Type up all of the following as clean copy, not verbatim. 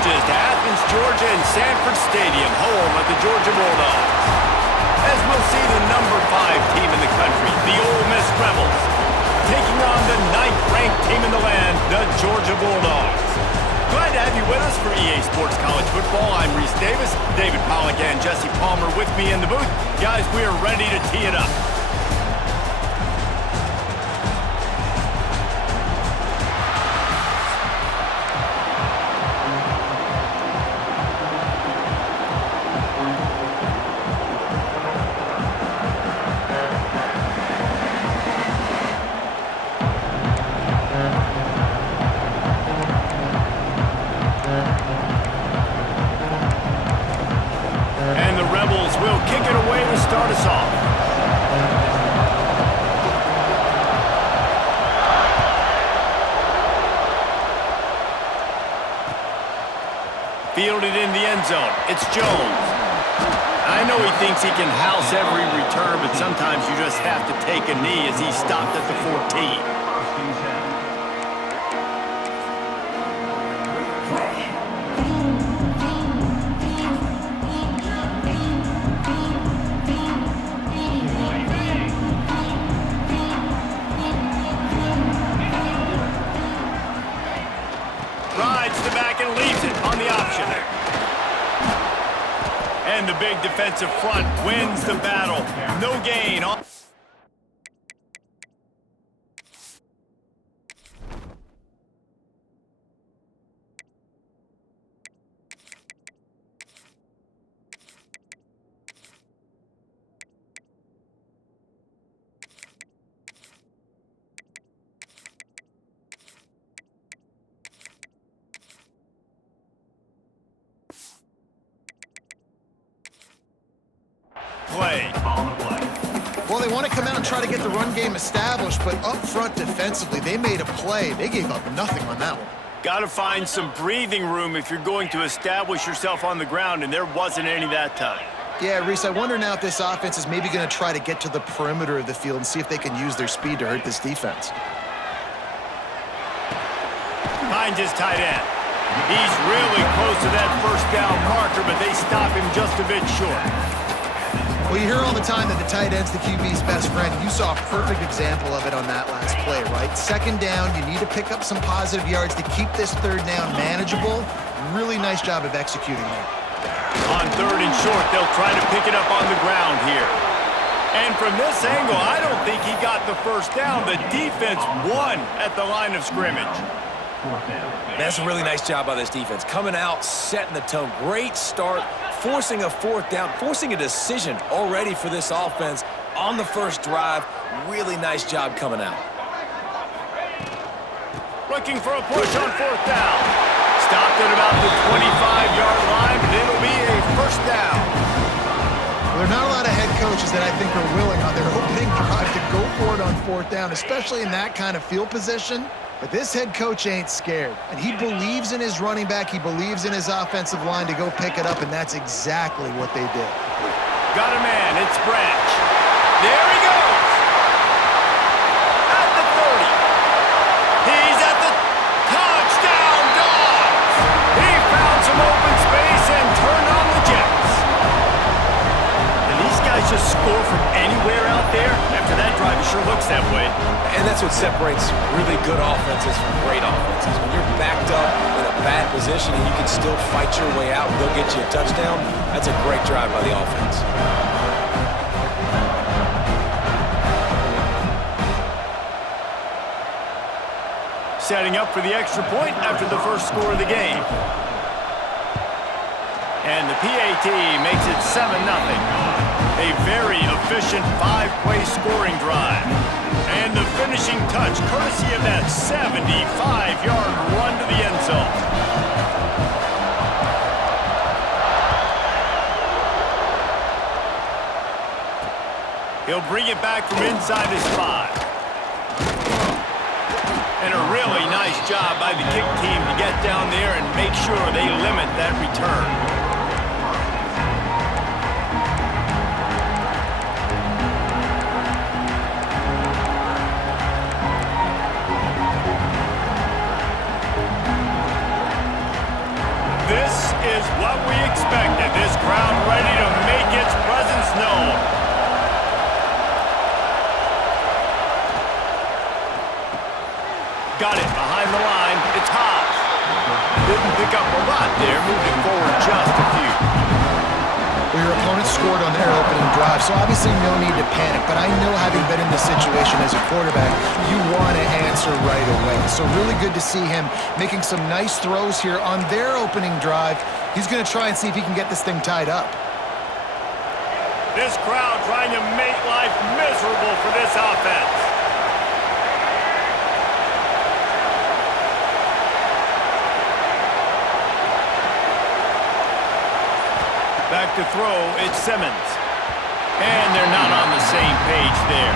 bridges to Athens, Georgia and Sanford Stadium, home of the Georgia Bulldogs. As we'll see the number 5 team in the country, the Ole Miss Rebels, taking on the 9th-ranked team in the land, the Georgia Bulldogs. Glad to have you with us for EA Sports College Football. I'm Reese Davis, David Pollack and Jesse Palmer with me in the booth. Guys, we are ready to tee it up. And the Rebels will kick it away to start us off. Fielded in the end zone. It's Jones. I know he thinks he can house every return, but sometimes you just have to take a knee as he stopped at the 14. Rides the back and leaves it on the option. And the big defensive front wins the battle. No gain. Play. Well, they want to come out and try to get the run game established, but up front defensively, they made a play. They gave up nothing on that one. Got to find some breathing room if you're going to establish yourself on the ground, and there wasn't any that time. Yeah, Reese, I wonder now if this offense is maybe going to try to get to the perimeter of the field and see if they can use their speed to hurt this defense. Finds his tight end. He's really close to that first down marker, but they stop him just a bit short. Well, you hear all the time that the tight end's the QB's best friend. You saw a perfect example of it on that last play, right? Second down, you need to pick up some positive yards to keep this third down manageable. Really nice job of executing there. On 3rd and short, they'll try to pick it up on the ground here. And from this angle, I don't think he got the first down. The defense won at the line of scrimmage. That's a really nice job by this defense. Coming out, setting the tone. Great start, forcing a 4th down, forcing a decision already for this offense on the first drive. Really nice job coming out. Looking for a push on 4th down. Stopped at about the 25-yard line, but it'll be a first down. Well, there are not a lot of head coaches that I think are willing on their opening drive to go for it on 4th down, especially in that kind of field position. But this head coach ain't scared, and he believes in his running back. He believes in his offensive line to go pick it up, and that's exactly what they did. Got a man. It's Branch. There he goes. At the 30. He's at the touchdown Dogs. He found some open space and turned on the Jets. And these guys just score from anywhere out there. After that drive, it sure looks that way. And that's what separates really good offenses from great offenses. When you're backed up in a bad position and you can still fight your way out and go get you a touchdown, that's a great drive by the offense. Setting up for the extra point after the first score of the game. And the PAT makes it 7-0. A very efficient 5-play scoring drive. And the finishing touch, courtesy of that 75-yard run to the end zone. He'll bring it back from inside his 5. And a really nice job by the kick team to get down there and make sure they limit that return. got it behind the line. It's Haas. Didn't pick up a lot there, moving forward just a few. Well, your opponent scored on their opening drive, so obviously no need to panic. But I know, having been in this situation as a quarterback, you want to answer right away. So really good to see him making some nice throws here on their opening drive. He's going to try and see if he can get this thing tied up. This crowd trying to make life miserable for this offense. Back to throw, it's Simmons. And they're not on the same page there.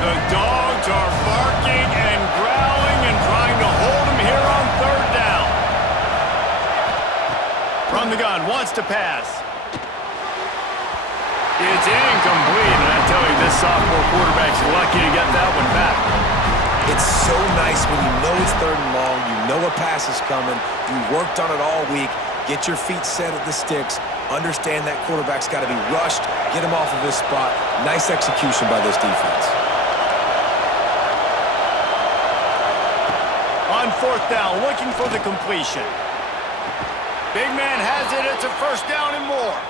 The dogs are barking and growling and trying to hold him here on third down. From the gun, wants to pass. It's incomplete, and I tell you, this sophomore quarterback's lucky to get that one back. It's so nice when you know it's third and long, you know a pass is coming, you worked on it all week, get your feet set at the sticks, understand that quarterback's got to be rushed, get him off of his spot. Nice execution by this defense. On fourth down, looking for the completion. Big man has it. It's a first down and more.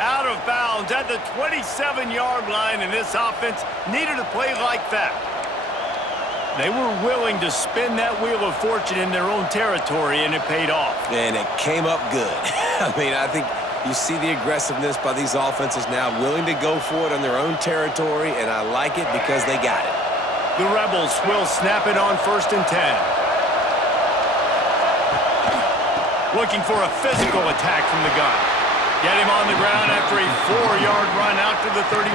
Out of bounds at the 27-yard line, and this offense needed a play like that. They were willing to spin that wheel of fortune in their own territory, and it paid off. And it came up good. I mean, I think you see the aggressiveness by these offenses now, willing to go for it on their own territory, and I like it because they got it. The Rebels will snap it on 1st and 10. Looking for a physical attack from the gun. Get him on the ground after a 4-yard run out to the 31.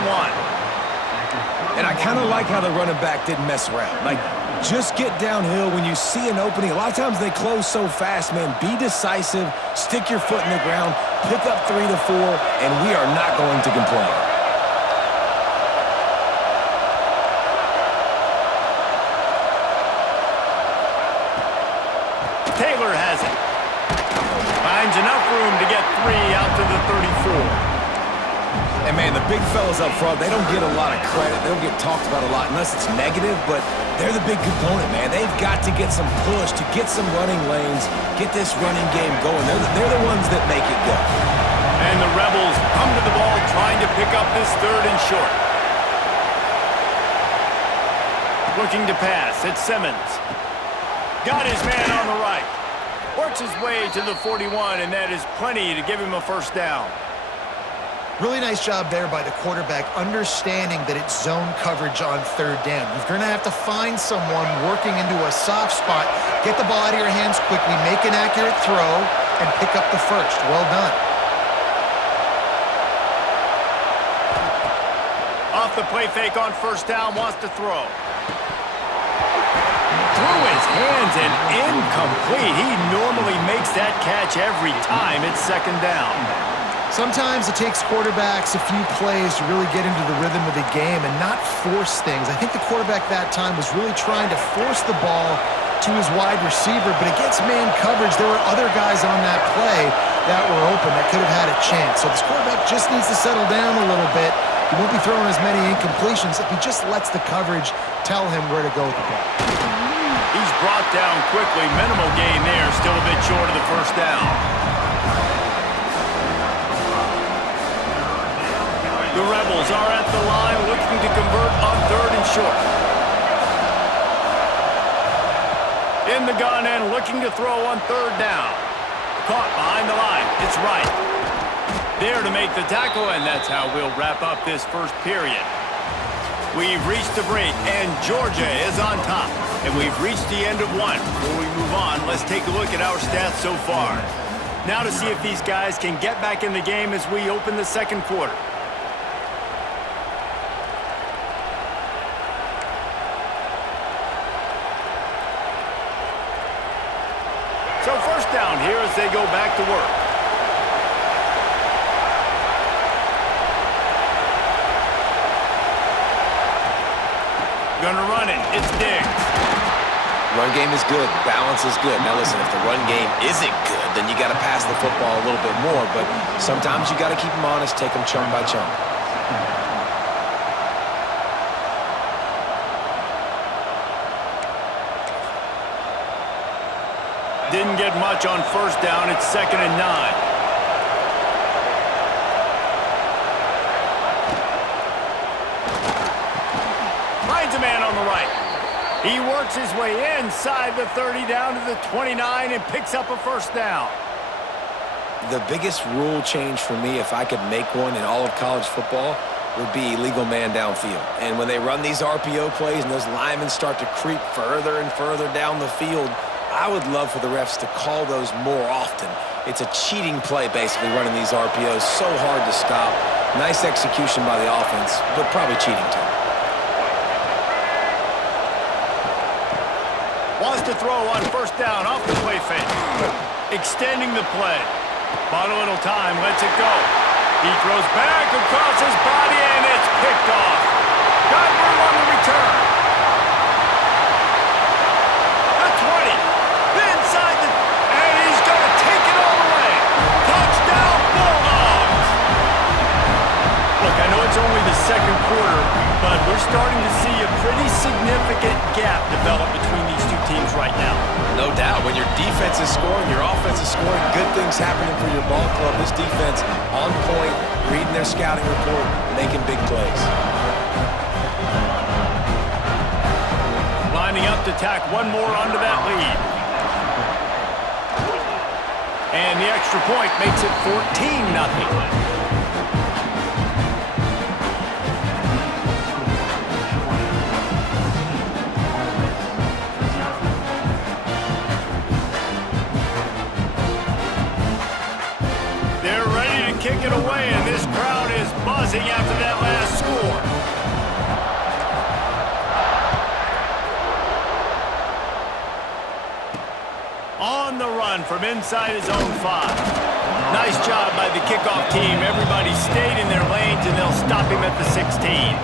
And I kind of like how the running back didn't mess around. Like, just get downhill when you see an opening. A lot of times they close so fast, man. Be decisive, stick your foot in the ground, pick up 3 to 4, and we are not going to complain. Taylor has it. Finds enough room to get 3 out to the 34. And, man, the big fellas up front, they don't get a lot of credit. They don't get talked about a lot unless it's negative, but they're the big component, man. They've got to get some push, to get some running lanes, get this running game going. They're the ones that make it go. And the Rebels come to the ball trying to pick up this 3rd and short. Looking to pass, it's Simmons. Got his man on the right. Works his way to the 41, and that is plenty to give him a first down. Really nice job there by the quarterback, understanding that it's zone coverage on 3rd down. You're going to have to find someone working into a soft spot, get the ball out of your hands quickly, make an accurate throw, and pick up the first. Well done. Off the play fake on 1st down, wants to throw. Through his hands and incomplete. He normally makes that catch every time. It's 2nd down. Sometimes it takes quarterbacks a few plays to really get into the rhythm of the game and not force things. I think the quarterback that time was really trying to force the ball to his wide receiver, but against man coverage, there were other guys on that play that were open that could have had a chance. So this quarterback just needs to settle down a little bit. He won't be throwing as many incompletions if he just lets the coverage tell him where to go with the ball. He's brought down quickly. Minimal gain there. Still a bit short of the first down. The Rebels are at the line looking to convert on 3rd and short. In the gun and looking to throw on 3rd down. Caught behind the line. It's right. There to make the tackle, and that's how we'll wrap up this first period. We've reached the break, and Georgia is on top. And we've reached the end of one. Before we move on, let's take a look at our stats so far. Now to see if these guys can get back in the game as we open the 2nd quarter. So 1st down here as they go back to work. Gonna run it. It's Diggs. Run game is good. Balance is good. Now listen, if the run game isn't good, then you got to pass the football a little bit more. But sometimes you got to keep them honest, take them chunk by chunk. Didn't get much on first down. It's 2nd and 9. Finds a man on the right. He works his way inside the 30 down to the 29 and picks up a first down. The biggest rule change for me, if I could make one in all of college football, would be illegal man downfield. And when they run these RPO plays and those linemen start to creep further and further down the field, I would love for the refs to call those more often. It's a cheating play, basically, running these RPOs. So hard to stop. Nice execution by the offense, but probably cheating too. Wants to throw on first down off the play fake. Extending the play. Bought a little time, lets it go. He throws back across his body, and it's picked off. Got room on the return. The 20. Inside the... And he's going to take it all the way. Touchdown, Bulldogs! Look, I know it's only the second quarter, but we're starting to see a pretty significant gap develop between these two teams right now. No doubt. When your defense is scoring, your offense is scoring, good things happening for your ball club. This defense on point, reading their scouting report, making big plays. Lining up to tack one more onto that lead. And the extra point makes it 14-0. Kick it away, and this crowd is buzzing after that last score. On the run from inside his own 5. Nice job by the kickoff team. Everybody stayed in their lanes, and they'll stop him at the 16.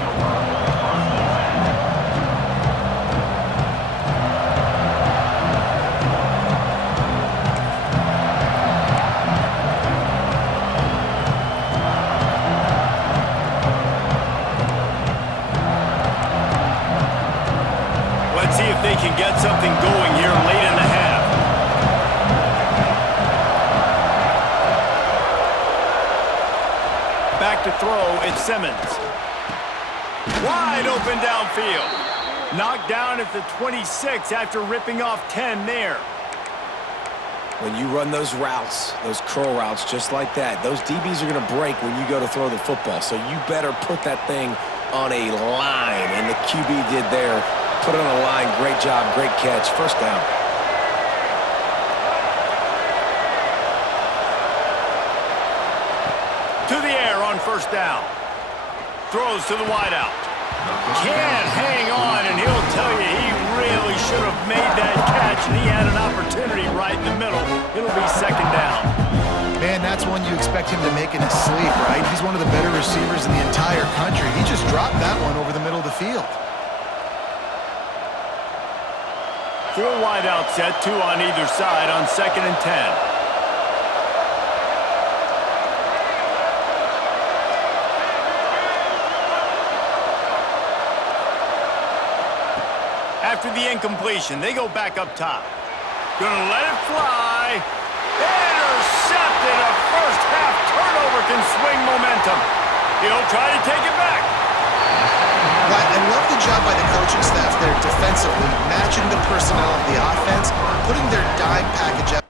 They can get something going here late in the half. Back to throw, it's Simmons. Wide open downfield. Knocked down at the 26 after ripping off 10 there. When you run those routes, those curl routes just like that, those DBs are going to break when you go to throw the football. So you better put that thing on a line, and the QB did there. Put it on the line. Great job. Great catch. First down. To the air on first down. Throws to the wideout. Can't hang on, and he'll tell you he really should have made that catch, and he had an opportunity right in the middle. It'll be 2nd down. Man, that's one you expect him to make in his sleep, right? He's one of the better receivers in the entire country. He just dropped that one over the middle of the field. 4 wideout set, 2 on either side on 2nd and 10. After the incompletion, they go back up top. Gonna let it fly. Intercepted. A first half turnover can swing momentum. He'll try to take it back. I love the job by the coaching staff there defensively, matching the personnel of the offense, putting their dime package